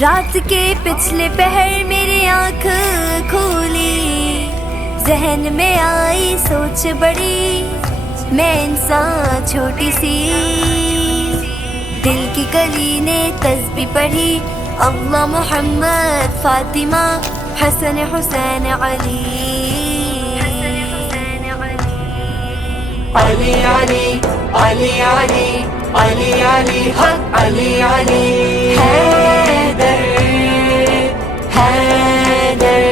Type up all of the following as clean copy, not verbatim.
رات کے پچھلے پہر میری آنکھ کھولی، ذہن میں آئی سوچ بڑی، میں انسان چھوٹی سی، دل کی کلی نے تسبیح پڑھی، اللہ محمد فاطمہ حسن حسین علی، علی علی علی علی علی علی حق علی علی حیدر حیدر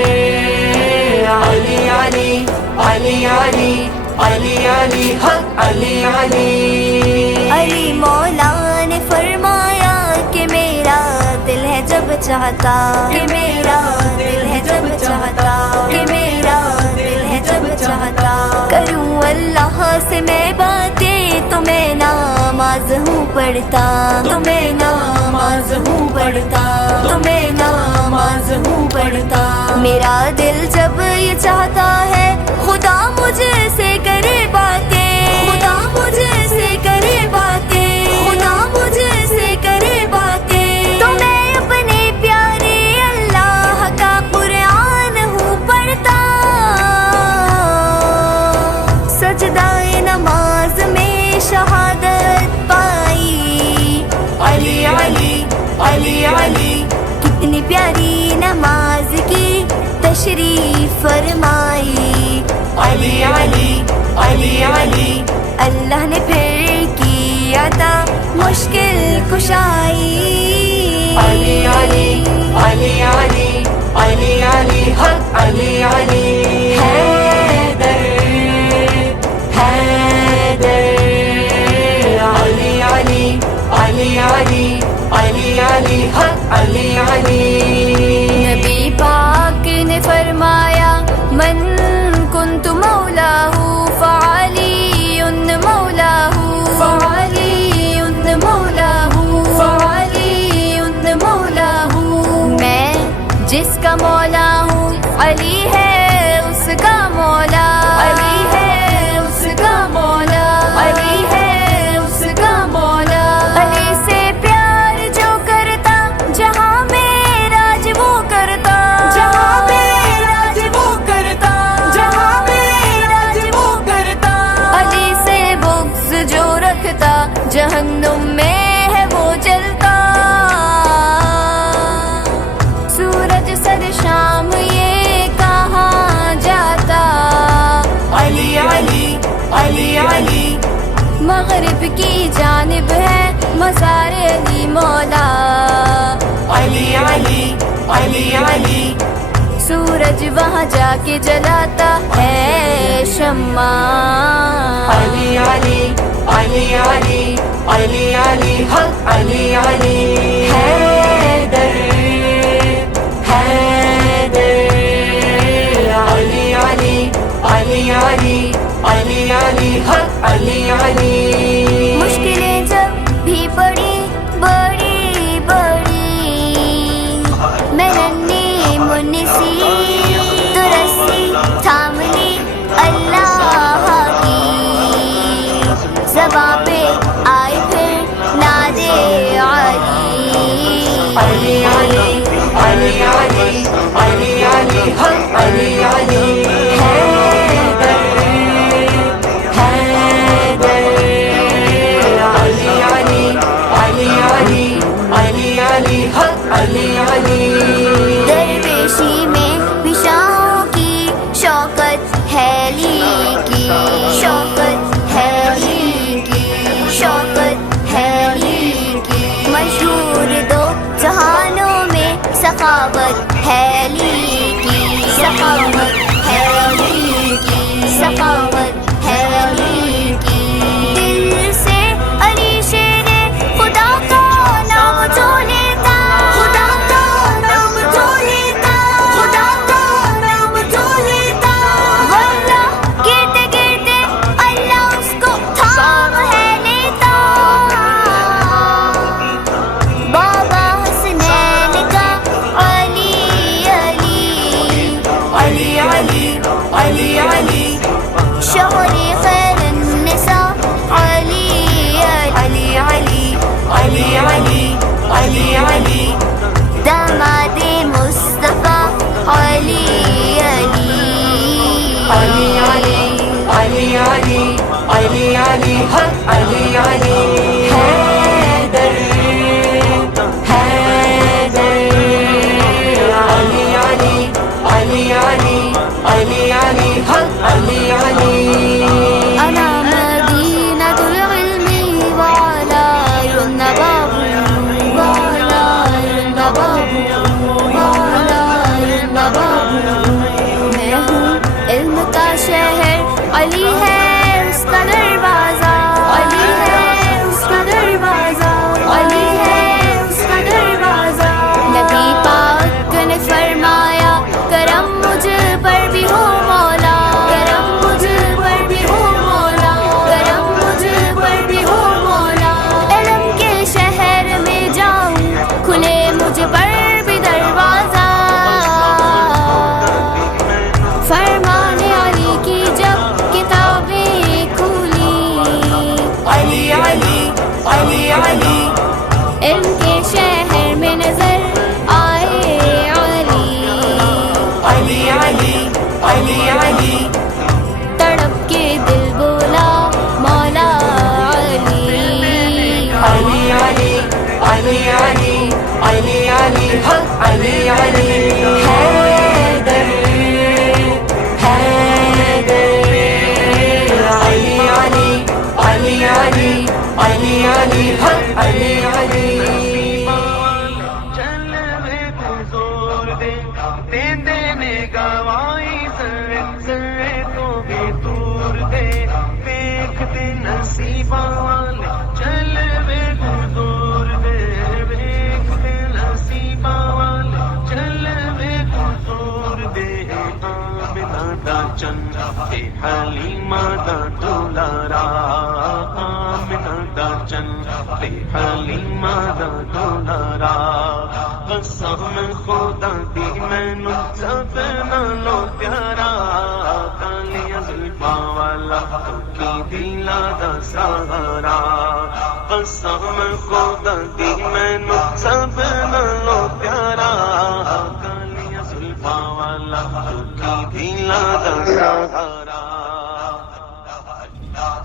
علی علی علی علی علی علی حق علی علی علی مولا نے فرمایا کہ میرا دل ہے جب چاہتا، کہ میرا دل ہے جب چاہتا، کہ میرا دل ہے جب چاہتا، کروں اللہ سے میں باتیں تو میں نماز ہوں پڑھتا، تو میں نماز ہوں پڑھتا، تو میں نماز ہوں پڑھتا، میرا دل جب یہ چاہتا ہے خدا مجھ سے کرے باتیں، خدا مجھ سے کرے باتیں، خدا مجھ سے کرے باتیں، تو میں اپنے پیارے اللہ کا قرآن ہوں پڑھتا، سجدہ نماز میں شہادت پائی، علی علی علی علی کتنی پیاری نماز کی تشریف فرمائی، علی علی علی علی اللہ نے پھر کی عطا مشکل کشائی، علی علی علی علی علی علی حق علی علی حیدر حیدر علی علی علی علی علی علی حق علی علی نبی پاک نے فرمایا من کنت مولاہ فعلی مولاہ، فعلی مولاہ، فعلی مولاہ، میں جس کا مولا ہوں علی ہے اس کا مولا، علی ہے اس کا مولا، علی ہے اس کا مولا، علی سے پیار جو کرتا جہاں میں راج وہ کرتا، جہاں میں راج وہ کرتا، جہاں میں راج وہ کرتا، علی سے بغض جو رکھتا جہنم میں ہے وہ جلتا، سورج سر شام یہ کہاں جاتا، علی علی علی علی مغرب کی جانب ہے مزار علی مولا، علی علی علی علی سورج وہاں جا کے جلاتا ہے شمع، علی علی علی علی علی علی حق علی علی حیدر حیدر علی علی علی علی علی علی حق علی علی مشکلیں جب بھی بڑی بڑی بڑی، میں ننھی منی سی تو رسی تھام لی اللہ کی، زباں پہ آئی پھر نادے علی علی علی علی علی علی حق علی علی حیدر حیدر علی علی علی علی علی علی حق علی علی درویشی میں بھی شاہوں کی شوکت ہے علی کی، شوکت ہے علی کی، شوکت ہے علی کی، مشہور دو جہانوں میں سخاوت ہے علی کی، سخاوت علی حق علی علی حیدر حیدر علی علی علی علی علی علی حق علی علی أنا مدينة العلم وعلاي النباب وعلاي النباب وعلاي النباب میں ہوں علم کا شہر علی ہے اس کا دروازہ علی ہے اس کا دروازہ علی ہے اس کا دروازہ نبی پاک نے فرمایا کرم مجھ پر بھی ہو مولا کرم مجھ پر بھی ہو مولا کرم مجھ پر بھی ہو مولا علم کے شہر میں جاؤں کھلے مجھ پر بھی دروازہ فرمان علی کی جب کتابیں کھولی علی علی علی علی علم کے شہر میں نظر آئے علی علی علی علی علی تڑپ کے دل بولا مولا علی علی علی علی علی علی علی حق علی علی حیدر حیدر علی علی علی علی علی علی حق علی علی چل میں حضور دے دینے گواہی ذرے کو بھی دور دے دیکھتے نصیبہ والے چل میں حضور دے دیکھتے نصیبہ والے چل میں حضور دے آمنہ دا چند اے حلیمہ دا دولارا آمنہ دا چند اے حلیمہ دا دولارا قسم خدا دی مینو سب نالوں پیارا کالیاں زلفاں والا کی دلا دا سہارا قسم خدا دی مینو سب نالوں پیارا کالیاں زلفاں والا کی دلا دا سہارا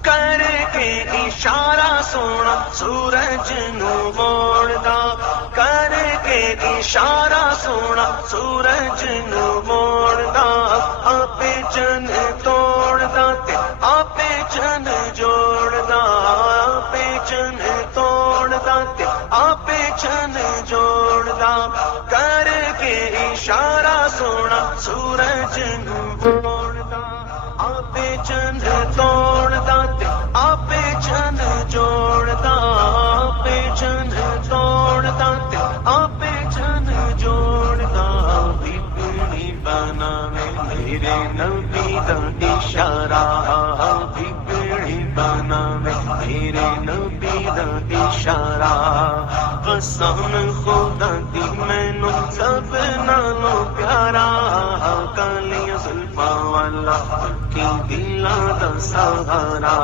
کر کے اشارہ سونا سورج نو موڑدا کر کے اشارہ سونا سورج نو موڑدا آپ چن توڑدا تے آپ چن جوڑدا آپ چن توڑدا تے آپ چن جوڑدا کر کے اشارہ سونا سورج نو موڑدا آپ چن توڑدا تے آپ چن جوڑدا آپ چن توڑدا تے آپ چن جوڑدا بگڑی بناوے میرے نبی دا اشارہ بگڑی بناوے میرے نبی دا اشارہ قسم خدا دی مینو سب نالوں پیارا کالیاں زلفاں والا کی دلا دا سہارا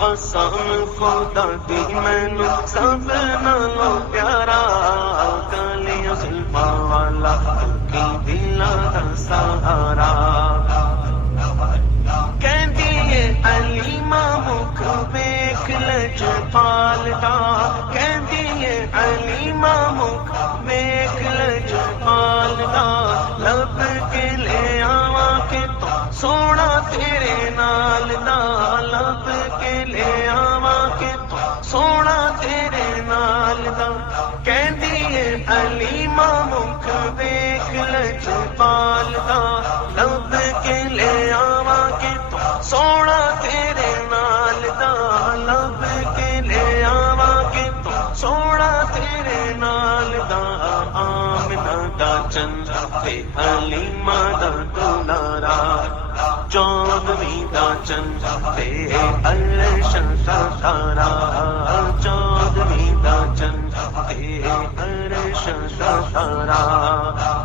قسم خدا دی مینو سب نالوں پیارا کالیاں زلفاں والا کی دلا دا سہارا کہندی ہے علیمہ مکھ ویکھ لجپال دا کہندی ہے علیمہ مکھ ویکھ لجپال دا لب کے لے آواں کہ تو سونا تیرے نال دا لب کے لے آواں کہ تو سونا تیرے نال دا کہندی ہے علیمہ مکھ ویکھ لجپال دا لب کے لے آواں کہ تو سونا تیرے نال دا لب کے لے آواں کہ تو سونا تیرے نال دا آمنہ دا چند تے حلیمہ دا دولارا چودویں دا چند تے عرش ستارا چودویں دا چند تے عرش ستارا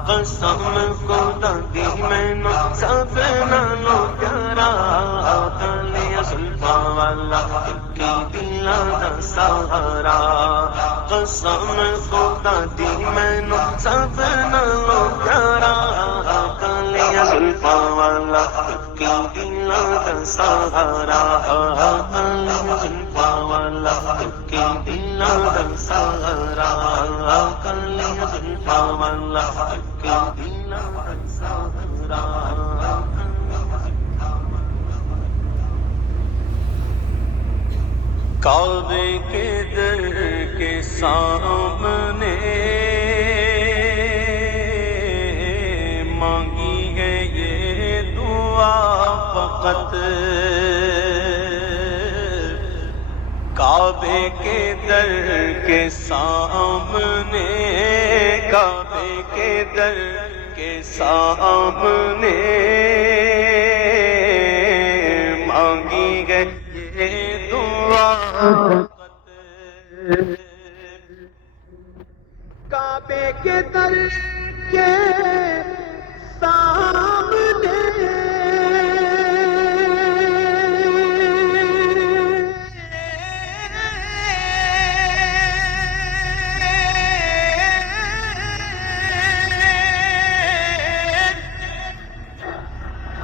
قسم خدا دی مینو سب نالوں پیارا کالیاں زلفاں والا کی دلا دا سہارا قسم خدا دی مینو سب نالوں پیارا کالیاں زلفاں والا کی دلا دا سہارا سہارا کر لیا زلفا والا دینا سہارا. کعبے کے در کے سامنے مانگی ہے یہ دعا فقط. کعبے کے در کے سامنے کعبے کے در کے سامنے مانگی ہے یہ دعا فقط. کعبے کے در کے سامنے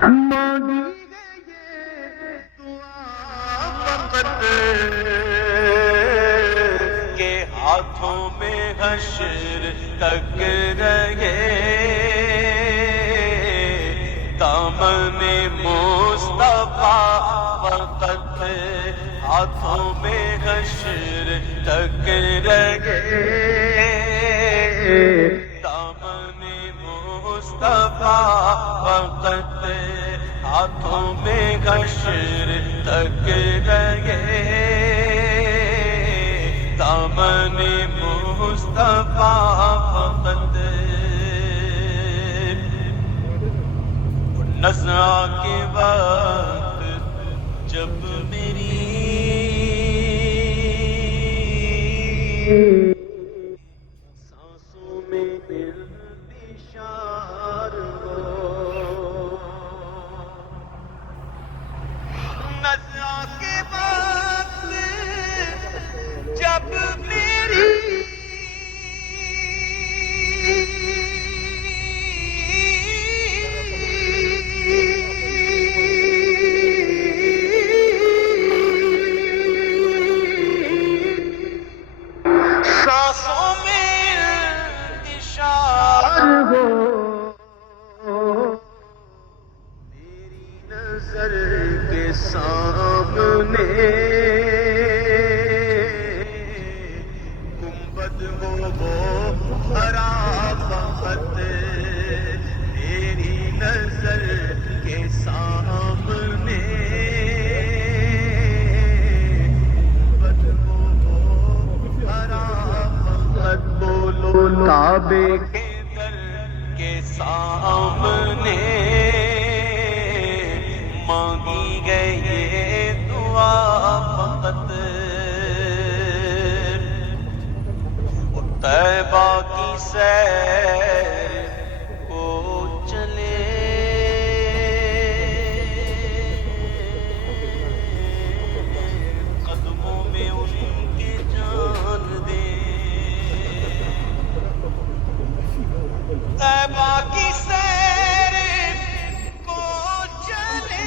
مانگی کے ہاتھوں میں حشر تک رہے دامن مصطفیٰ فقط. ہاتھوں میں حشر تک رہے دامن مصطفیٰ فقط. ہاتھوں میں حشر تک رہے دامن مصطفیٰ فقط. نزع کے وقت جب میری سانسوں میں انتشار ہو. نزع کے وقت جب میری سانسوں میں انتشار ہو میری نظر کے سامنے گنبد ہو وہ ہرا فقط. میری نظر کے سامنے گنبد ہو وہ ہرا فقط. بولو کعبے کے در کے سامنے مانگی گئی یہ دعا فقط. طیبہ کی سیر کو چلے قدموں میں ان کے جان دے. طیبہ کی سیر کو چلے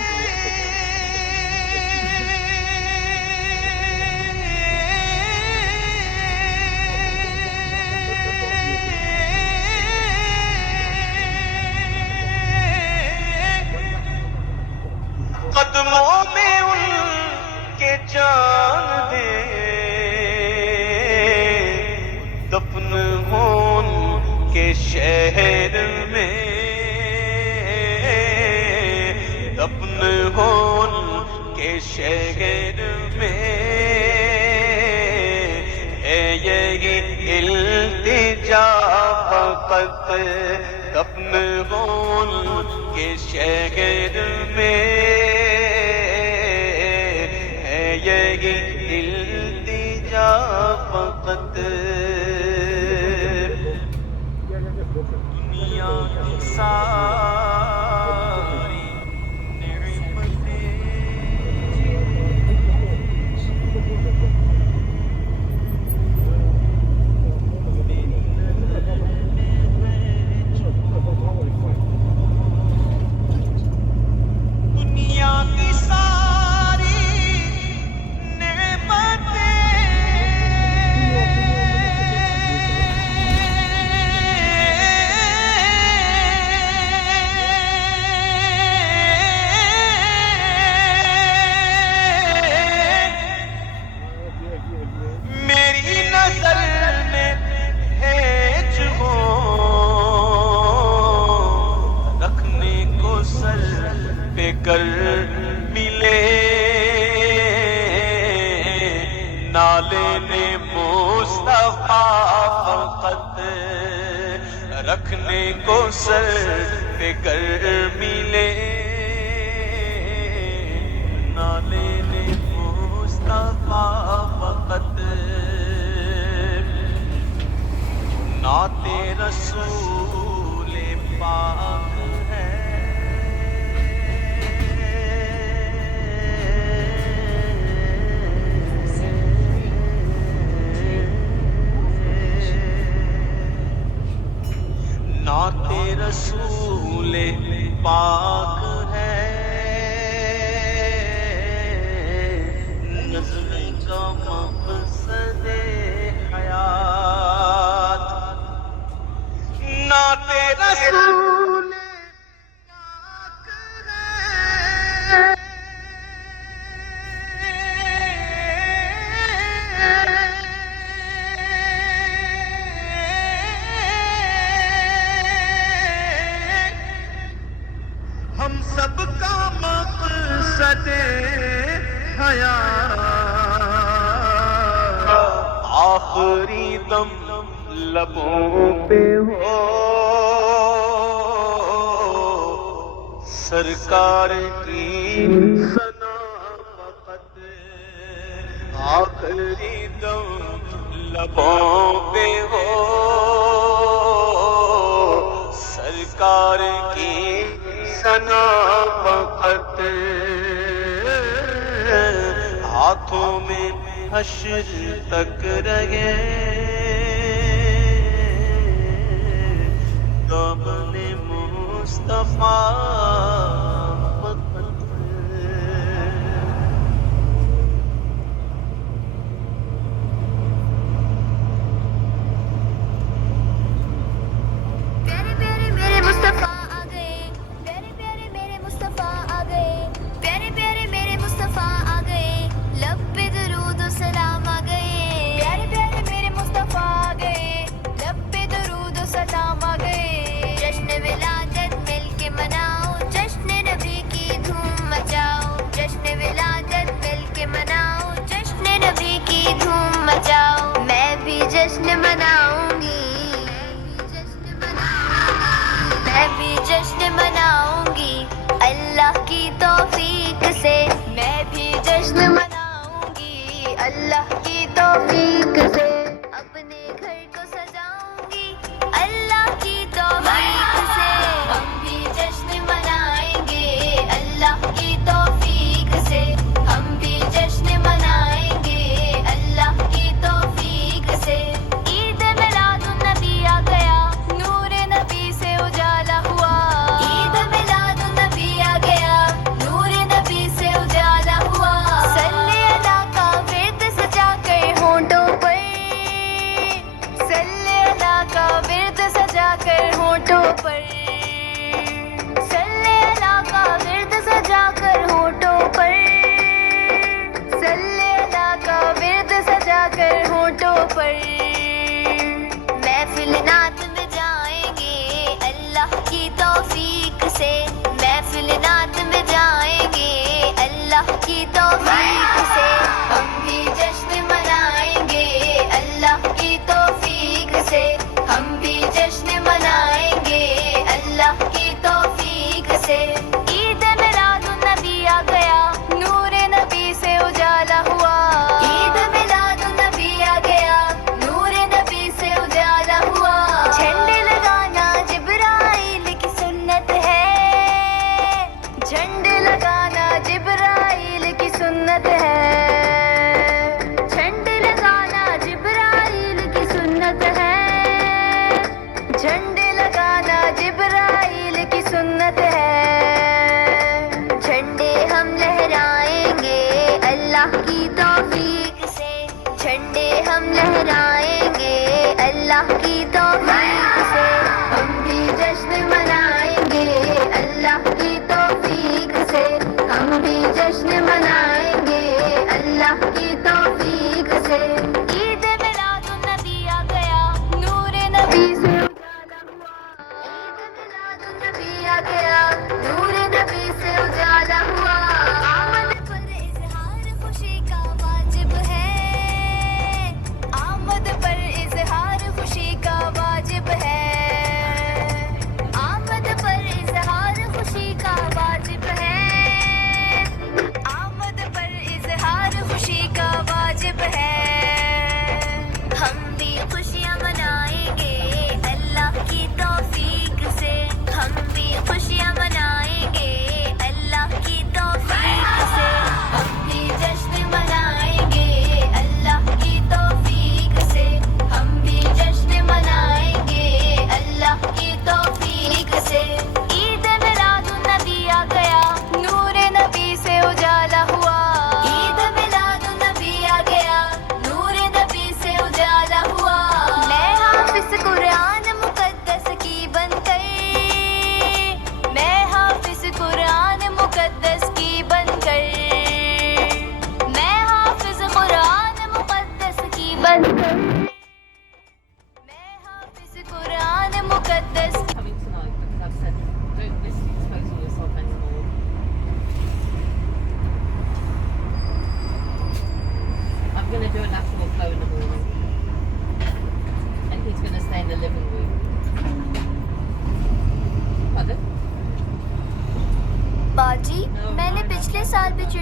قدموں میں ان کے جان دے. دفن ہون کے شہر میں دفن ہون کے شہر میں ہے یہی التجا فقط. دفن ہون کے شہر میں ہے یہی التجا فقط. دنیا کی ساری نعمتیں دنیا کی ساری نعمتیں نالے نے مصطفیٰ فقط رکھنے کو سر پہ گرمی لے، نالے نے مصطفیٰ فقط نعت رسول پاک ہے، نعت رسول پاک ہے، نظم کا مقصد حیات، نعت رسول پاک ہے، ہم سب کا مقصد حیات، آخری دم لبوں پہ ہو سرکار کی ثنا فقط، آخری دم لبوں پہ ہو سرکار کی ثنا فقط، ہاتھوں میں حشر تک رہے دامن مصطفیٰ فقط۔ پیارے پیارے میرے مصطفیٰ آ گئے، پیارے پیارے میرے مصطفیٰ آ گئے، پیارے پیارے میرے مصطفیٰ آ گئے، لب پہ درود و سلام آ گئے، پیارے پیارے میرے مصطفیٰ آ گئے، لب پہ درود و سلام آ گئے، جشن ولادت مل کے مناؤ، جشن نبی کی دھوم مچاؤ، جشن ولادت مل کے مناؤ، جشن نبی کی دھوم مچاؤ، میں بھی جشن مناؤں گی، میں بھی جشن مناؤں گی اللہ کی توفیق سے، میں بھی جشن مناؤں گی اللہ کی توفیق سے، اپنے گھر کو سجاؤں گی اللہ کی توفیق سے، ہم بھی جشن منائیں گے اللہ کی توفیق سے، ہم بھی جشن منائیں گے اللہ کی توفیق سے، عید میلاد النبی آ گیا، نور نبی سے اجالا ہوا، عید میلاد النبی آ گیا، نور نبی سے اجالا ہوا، صلی اللہ کا ورد سجا کر ہونٹوں پر، صلی اللہ کا ورد سجا کر ہونٹوں پر، صلی اللہ کا ورد سجا کر ہونٹوں پر، صلی اللہ کا ورد سجا کر ہونٹوں پر، محفل نعت میں جائیں گے اللہ کی توفیق سے، محفل نعت میں جائیں گے اللہ کی توفیق سے، ہم بھی جشن منائیں گے اللہ کی توفیق سے، ہم بھی جشن منائیں گے اللہ کی توفیق سے، عید میلاد النبی آ گیا، نور نبی سے اجالا ہوا، عید میلاد النبی آ گیا، نور نبی سے اجالا ہوا، جھنڈے لگانا جبرائیل کی سنت ہے، جھنڈے لگانا جبرائیل کی سنت ہے، جھنڈے لگانا جبرائیل کی سنت ہے، جھنڈے لگانا جبرائیل کی سنت ہے، جھنڈے ہم لہرائیں گے اللہ کی توفیق سے، جھنڈے ہم لہرائیں گے اللہ کی توفیق سے، ہم بھی جشن منائیں گے اللہ کی توفیق سے، ہم بھی جشن منائیں گے اللہ کی توفیق سے، عید میلاد النبی آ گیا، نور نبی سے اجالا ہوا، عید میلاد النبی آ گیا، نور نبی سے اجالا ہوا، آمد پر اظہار خوشی کا واجب ہے،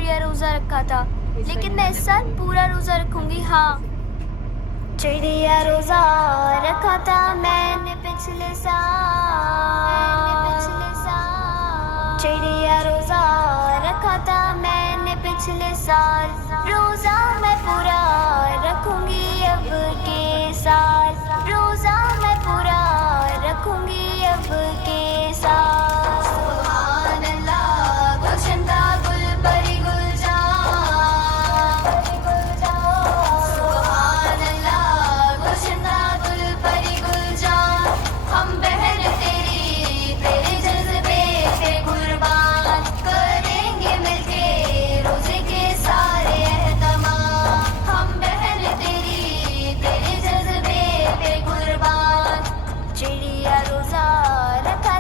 چڑیا روزہ رکھا تھا، لیکن میں اس سال پورا روزہ رکھوں گی. ہاں چڑیا روزہ رکھا تھا میں نے پچھلے سال، چڑیا روزہ رکھا تھا میں نے پچھلے سال، روزہ میں پورا رکھوں گی اب کے سال، روزہ میں پورا رکھوں گی اب کے سال. سبحان اللہ گلشن کا گل پری گل جان، سبحان اللہ گلشن کا گل پری گل جان، ہم بہن تیری تیرے جذبے پہ قربان، کریں گے مل کے روزے کے سارے اہتمام، ہم بہن تیری تیرے جذبے پہ قربان. چڑیا روزہ رکھا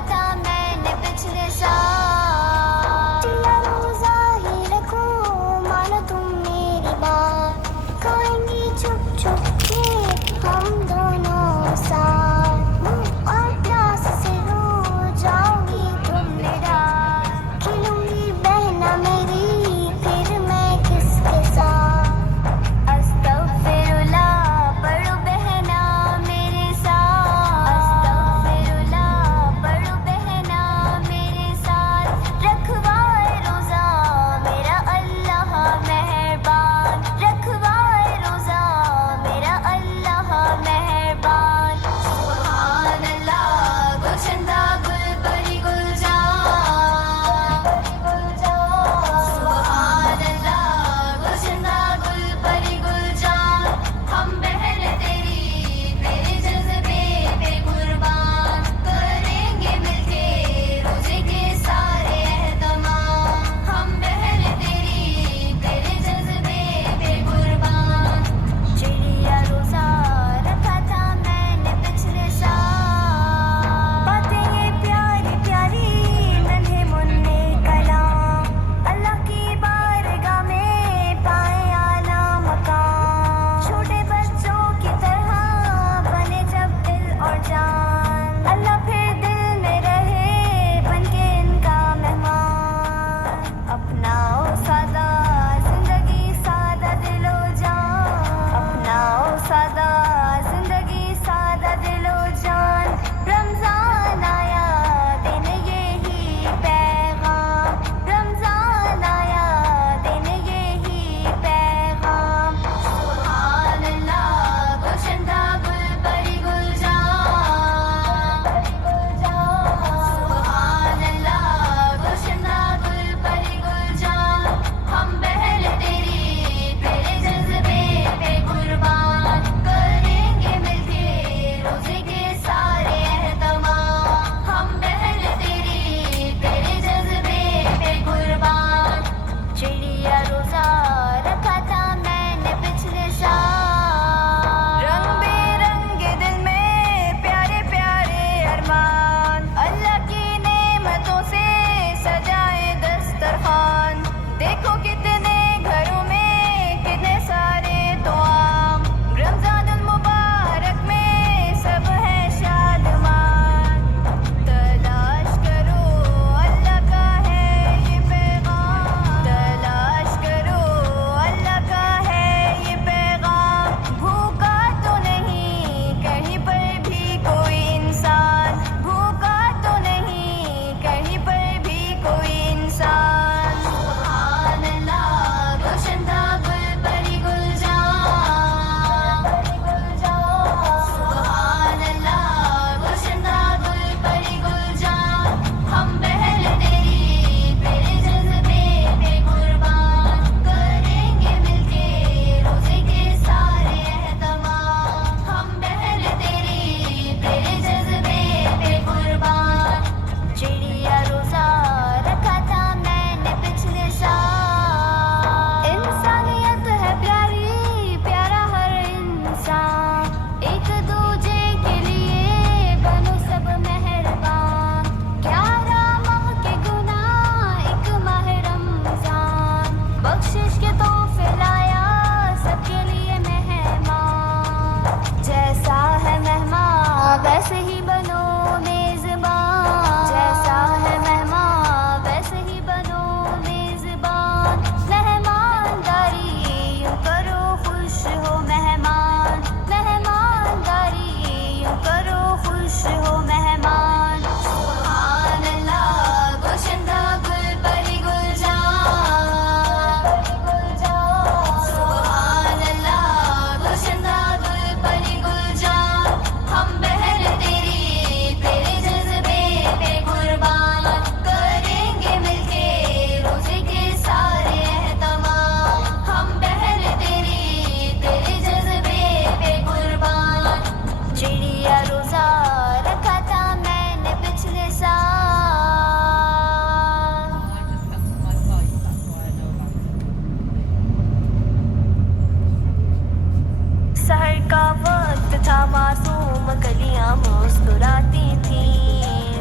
سحر کا وقت تھا، معصوم کلیاں مسکراتی تھیں،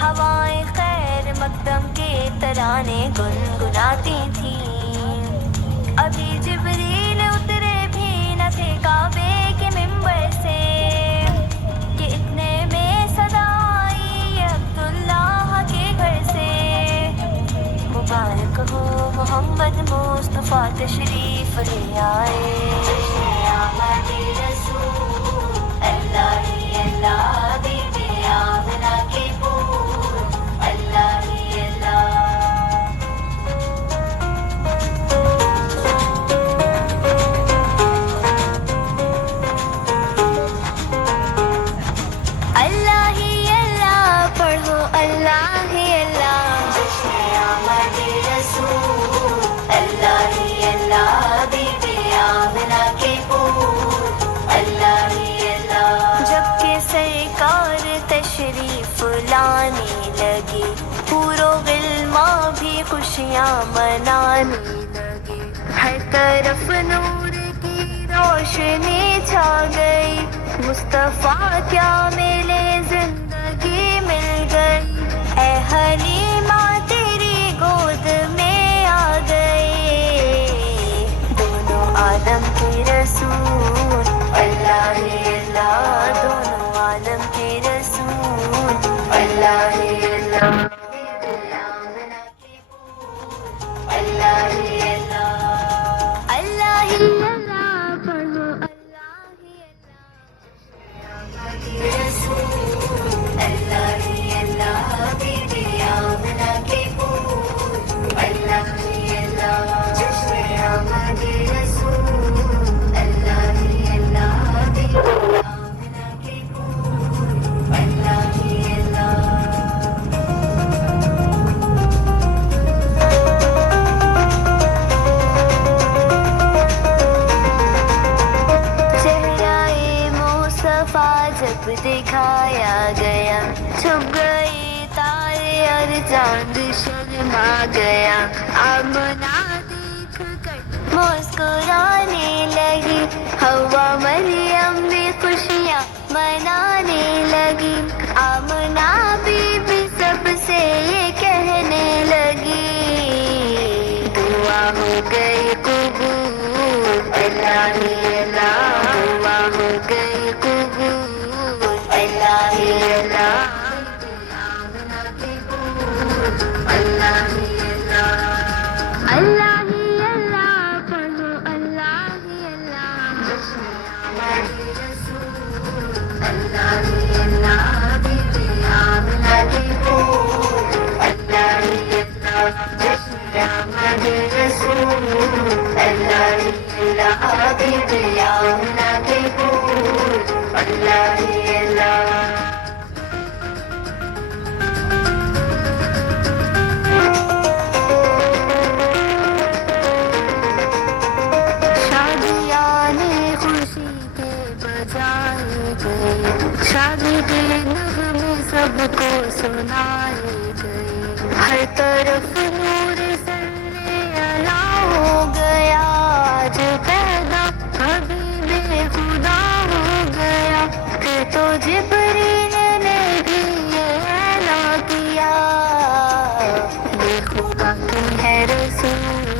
ہوائیں خیر مقدم کے ترانے گنگناتی تھیں، ابھی جبریل اترے بھی نہ تھے کعبے کے منبر سے کہ اتنے میں صدا آئی عبداللہ کے گھر سے، مبارک ہو محمد مصطفیٰ تشریف لے آئے، آمد رسول اللہ ہی اللہ، بی بی آمنہ کے پور اللہ ہی اللہ۔ اللہ ہی اللہ پڑھو اللہ ہی اللہ، جشن آمد رسول اللہ ہی اللہ، بی بی آمنہ کے پور اللہ ہی اللہ۔ جب کہ سرکار تشریف لانے لگی، پورو غلماں بھی خوشیاں منانے لگے، ہر طرف نور کی روشنی چھا گئی، مصطفیٰ کیا ملے زندگی مل گئی، اے حلیمہ تیری گود میں آ گئے دونوں عالم کے رسول اللہ ہی اللہ، دونوں عالم کے رسول اللہ ہی اللہ، اللہ ہی اللہ، اللہ ہی اللہ پڑھو اللہ ہی اللہ، رسول اللہ ہی اللہ، بی بی آمنہ کے پور اللہ ہی اللہ، جشن آمد رسول اللہ ہی اللہ، بی بی آمنہ کے پور اللہ ہی اللہ۔ چہرۂ مصطفیٰ جب دکھایا گیا، چھپ گئی تارے اور چاند شرما گیا، آمنہ دیکھ کر مسکرانے لگی، حوا مریم بھی خوشیاں منانے لگی، آمنہ بی بی سب سے یہ کہنے لگی، دعا ہو گئی قبول اللہ ہی اللہ، دعا ہو گئی قبول اللہ ہی اللہ، آمنہ کے پور اللہ ہی اللہ، اللہ ہی اللہ پڑھو اللہ ہی اللہ، آمد رسول اللہ ہی اللہ، بی بی آمنہ کے پور اللہ ہی اللہ، جشن آمد رسول اللہ ہی اللہ، بی بی آمنہ کے پور اللہ ہی اللہ۔ شادیاں خوشی کے بجائے گئے، شادی کے نغمے سب کو سنائے گئے، ہر طرف نور صلی اللہ ہو گیا، آج پیدا حبیب خدا ہو گیا، پھر تو جبریل نے بھی یہ اعلان کیا، دیکھو تم ہے رسول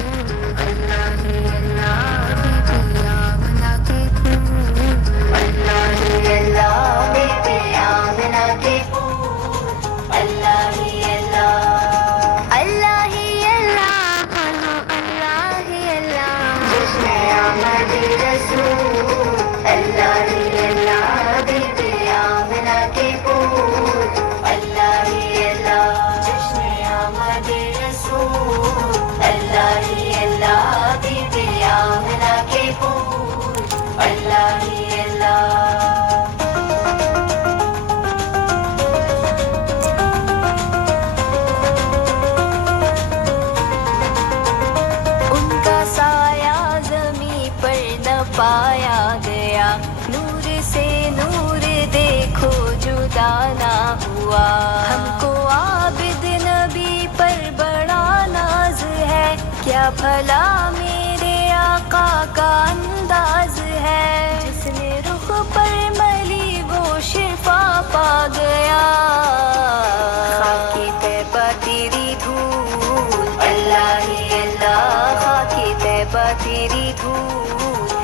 اللہ ہی اللہ، بی بی آمنہ کے پور اللہ ہی اللہ، بی بی آمنہ کے پور اللہ ہی اللہ، اللہ ہی اللہ پڑھو اللہ ہی اللہ، جشن آمد رسول اللہ ہی اللہ، بی بی آمنہ کے پور اللہ ہی اللہ، جشن آمد رسول اللہ ہی اللہ، بی بی آمنہ کے پور اللہ ہی اللہ۔ ان کا سایہ زمیں پر نہ پایا گیا، نور سے نور دیکھو جدا نہ ہوا، ہم کو عابد نبی پر بڑا ناز ہے، کیا بھلا میرے آقا کا انداز ہے، جس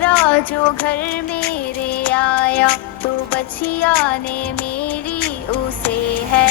ذرا جو گھر میرے آیا تو بچیا نے میری اسے ہے